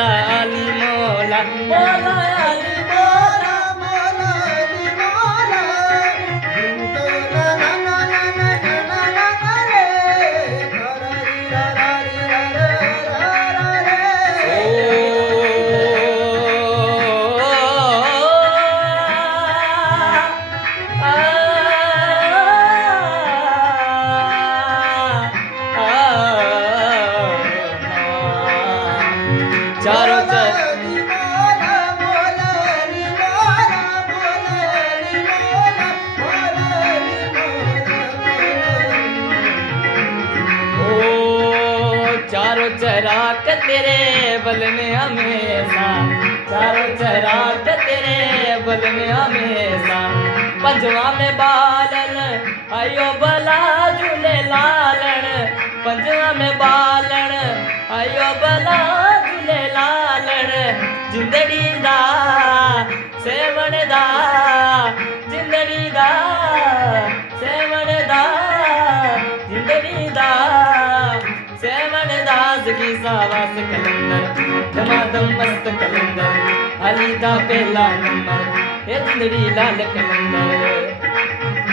मौला अली मौला मौला अली मौला मौला अली मौला तो ना ना ना ना ना ना ना ना रे रा री रा रा री रा रा रे चारों चारों चराग तेरे बल में हमेशा चारों चराग तेरे बल में हमेशा पंजवा में बालन आयो भला झूले लालन पंजवा में बालन आयो भला झूले लालन जिंदड़ी दा सेवण दा जिंदड़ी दा सेवण दा जिंदड़ी दा सेवन दास की सावास कलंदर दमादम मस्त कलंदर अली दा पहला नंबर ये जिंदड़ी लाल कलंदर